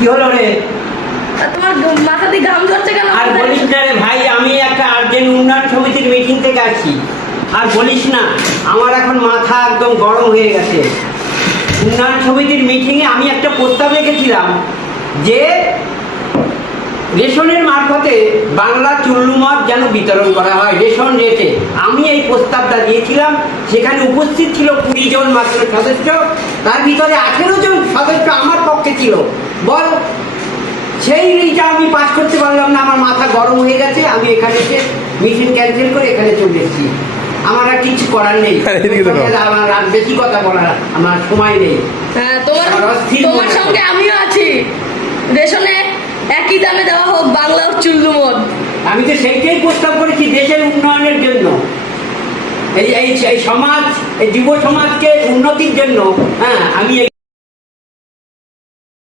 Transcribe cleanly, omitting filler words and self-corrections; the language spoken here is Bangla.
কি হলো রে? তোমার মাথা দিয়ে ঘাম ঝরছে কেন? আর বলিস না রে ভাই, আমি একটা আর্জেন্ট উন্নয়ন সমিতির মিটিং থেকে আসছি। আর বলিস না, আমার এখন মাথা একদম গরম হয়ে গেছে। উন্নয়ন সমিতির মিটিংয়ে আমি একটা প্রস্তাব রেখেছিলাম যে রেশনের মারফতে বাংলা চুল্লু মদ যেন বিতরণ করা হয় রেশন রেটে। আমি এই প্রস্তাবটা দিয়েছিলাম, সেখানে উপস্থিত ছিল 20 জন মাত্র সদস্য, তার ভিতরে 18 জন সদস্য আমার পক্ষে ছিল। বল, সেই এইটা আমি পাস করতে পারলাম না, আমার মাথা গরম হয়ে গেছে। আমি এখানে এসে মিটিং ক্যান্সেল করে এখানে চলে এসেছি। আমার আর কিছু করার নেই, আমার আর বেশি কথা বলার আমার সময় নেই। হ্যাঁ, তোমার সঙ্গে আমিও আছি। রেশনে একই দামে দেওয়া হোক বাংলা ও চুল্লু মদ। আমি তো সেইটাই প্রস্তাব করেছি দেশের উন্নয়নের জন্য, এই সমাজ, এই যুব সমাজকে উন্নতির জন্য। হ্যাঁ, আমি